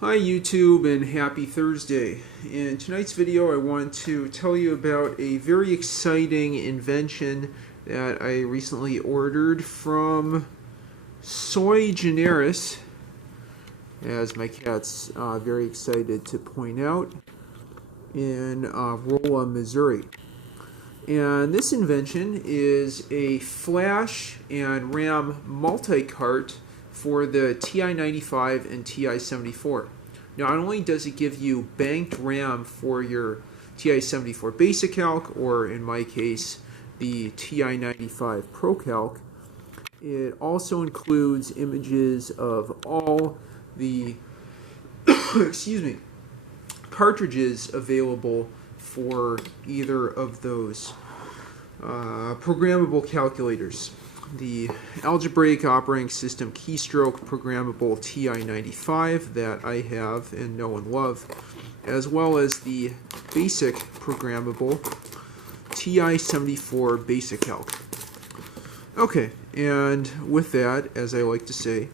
Hi YouTube and happy Thursday. In tonight's video I want to tell you about a very exciting invention that I recently ordered from Soigeneris, as my cat's very excited to point out, in Rolla, Missouri. And this invention is a flash and RAM multicart for the TI-95 and TI-74. Not only does it give you banked RAM for your TI-74 Basic Calc, or in my case, the TI-95 Pro Calc, it also includes images of all the excuse me, cartridges available for either of those programmable calculators. The algebraic operating system keystroke programmable TI-95 that I have and know and love, as well as the basic programmable TI-74 Basic Calc. Okay, and with that, as I like to say,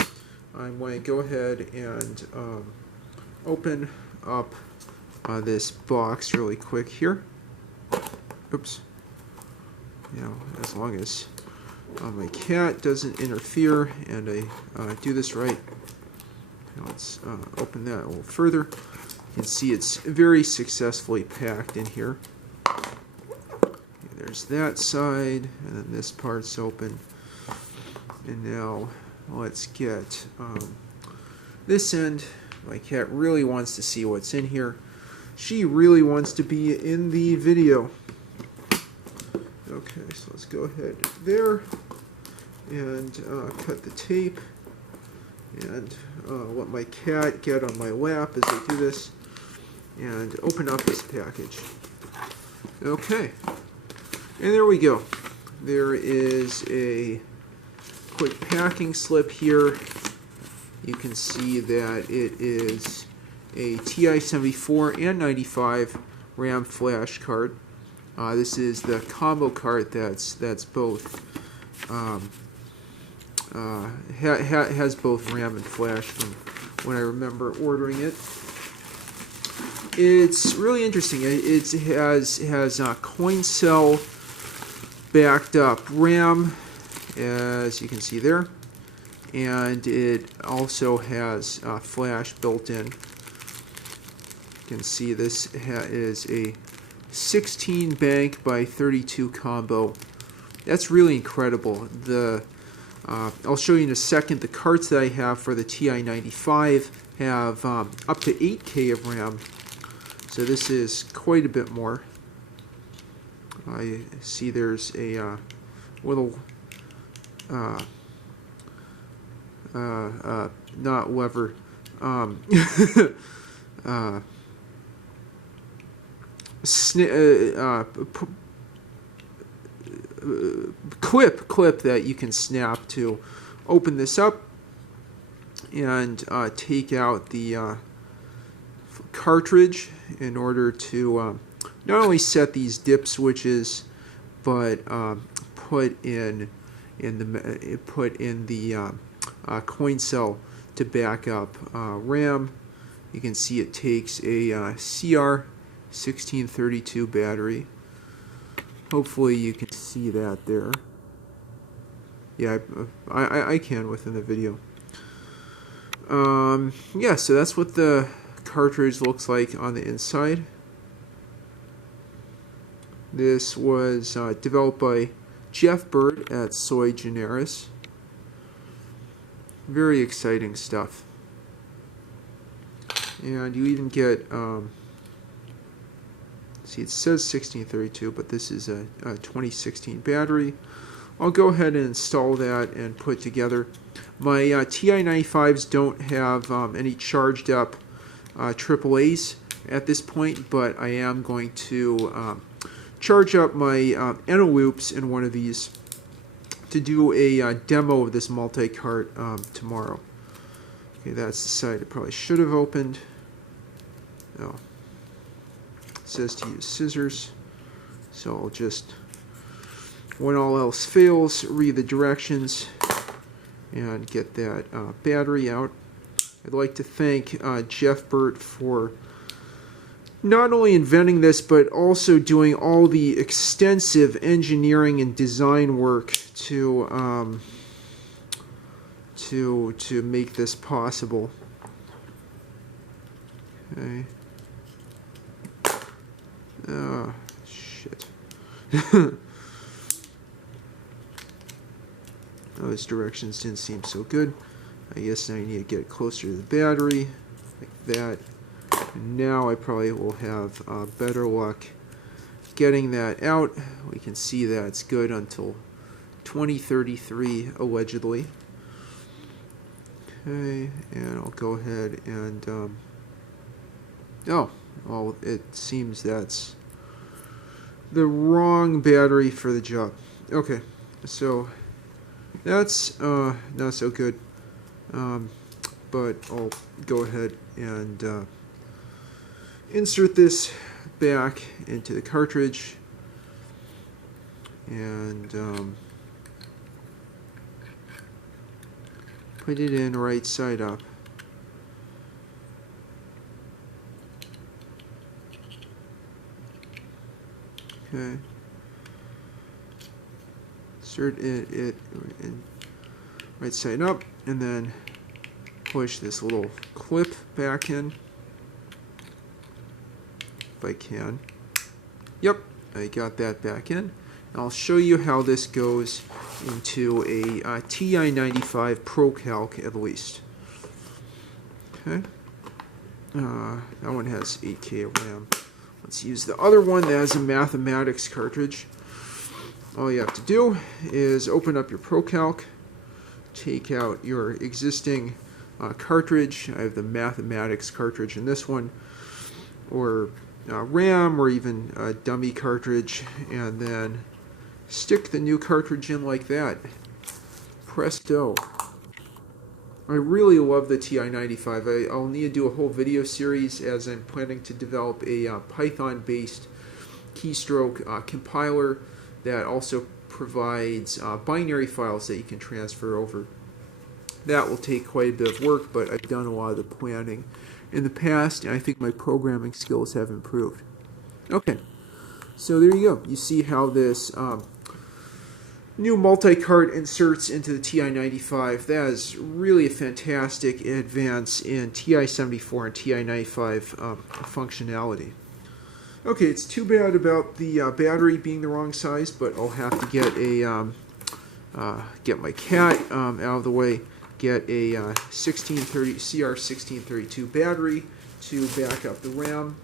I'm going to go ahead and open up this box really quick here. Oops. You know, as long as my cat doesn't interfere and I do this right. Now let's open that a little further. You can see it's very successfully packed in here. Okay, there's that side, and then this part's open. And now let's get this end. My cat really wants to see what's in here. She really wants to be in the video. Okay, so let's go ahead there and cut the tape and let my cat get on my lap as I do this and open up this package. Okay, and there we go. There is a quick packing slip here. You can see that it is a TI-74 and 95 RAM flash card. This is the combo cart that's both has both RAM and flash from when I remember ordering it. It's really interesting. It has coin cell backed up RAM, as you can see there, and it also has flash built in. You can see this is a 16 bank by 32 combo. That's really incredible. I'll show you in a second. The carts that I have for the TI-95 have up to 8K of RAM, so this is quite a bit more. I see there's a little not lever clip that you can snap to open this up and take out the cartridge in order to not only set these dip switches, but put in the coin cell to back up RAM. You can see it takes a CR1632 battery. Hopefully you can see that there. Yeah, I can within the video. Yeah, so that's what the cartridge looks like on the inside. This was developed by Jeff Birt at Soigeneris. Very exciting stuff. And you even get see, it says 1632, but this is a 2016 battery. I'll go ahead and install that and put together. My TI-95s don't have any charged up AAAs at this point, but I am going to charge up my Enoloops in one of these to do a demo of this multi-cart tomorrow. Okay, that's the side it probably should have opened. Oh. It says to use scissors, so I'll just, when all else fails, read the directions and get that battery out. I'd like to thank Jeff Birt for not only inventing this, but also doing all the extensive engineering and design work to make this possible. Okay. Oh, shit. Those directions didn't seem so good. I guess now I need to get closer to the battery, like that. And now I probably will have better luck getting that out. We can see that it's good until 2033, allegedly. Okay, and I'll go ahead and, oh, well, it seems that's the wrong battery for the job. Okay, so that's not so good, but I'll go ahead and insert this back into the cartridge and put it in right side up. Okay. Insert it in right side up, and then push this little clip back in, if I can. Yep, I got that back in. And I'll show you how this goes into a TI-95 Pro Calc at least. Okay. That one has 8K RAM. Let's use the other one that has a mathematics cartridge. All you have to do is open up your Pro Calc, take out your existing cartridge. I have the mathematics cartridge in this one, or RAM, or even a dummy cartridge, and then stick the new cartridge in like that. Presto. I really love the TI-95. I'll need to do a whole video series, as I'm planning to develop a Python-based keystroke compiler that also provides binary files that you can transfer over. That will take quite a bit of work, but I've done a lot of the planning in the past, and I think my programming skills have improved. Okay, so there you go. You see how this new multi-cart inserts into the TI-95. That is really a fantastic advance in TI-74 and TI-95 functionality. Okay, it's too bad about the battery being the wrong size, but I'll have to get a get my cat out of the way. Get a CR1632 battery to back up the RAM.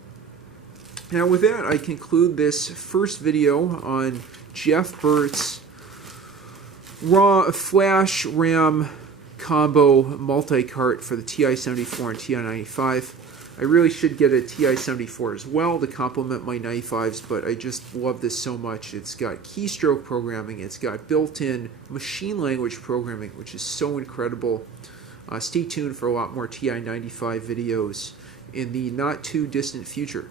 Now with that, I conclude this first video on Jeff Birt's flash RAM combo multi-cart for the TI-74 and TI-95. I really should get a TI-74 as well to complement my 95s, but I just love this so much. It's got keystroke programming, it's got built-in machine language programming, which is so incredible. Stay tuned for a lot more TI-95 videos in the not-too-distant future.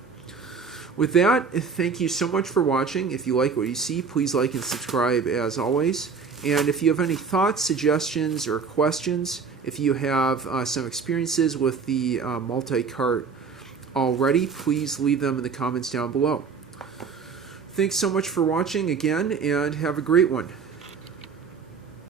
With that, thank you so much for watching. If you like what you see, please like and subscribe as always. And if you have any thoughts, suggestions, or questions, if you have some experiences with the multi-cart already, please leave them in the comments down below. Thanks so much for watching again, and have a great one.